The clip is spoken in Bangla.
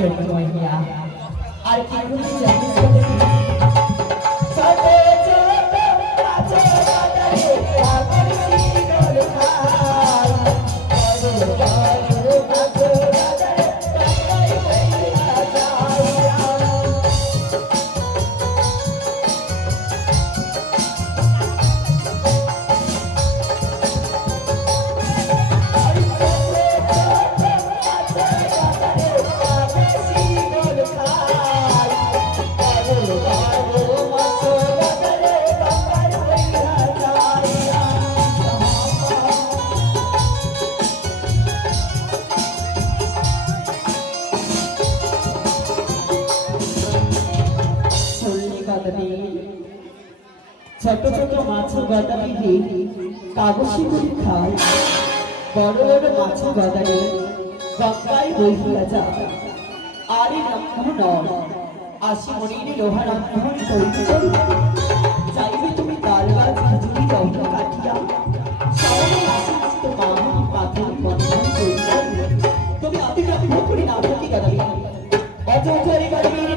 যোগ্য হইয়া আর কি করতে জানিস ছোট ছোট মাছ গদারি কাগজে করে খায় বড় বড় মাছ গদারি গঙ্গায় বইয়া যায় আরে রক্ষণ আসি মনির লোহা রক্ষণ করিতে চাইবে তুমি তাল গাছ খিচুড়ি রঙ্গ কাটিয়া সবাই আসি তো মামুনি পাথর বন্ধন করিয়া তুমি অতি ভোগ করি না ভোগী গদারি অযোধ্যারে গদারি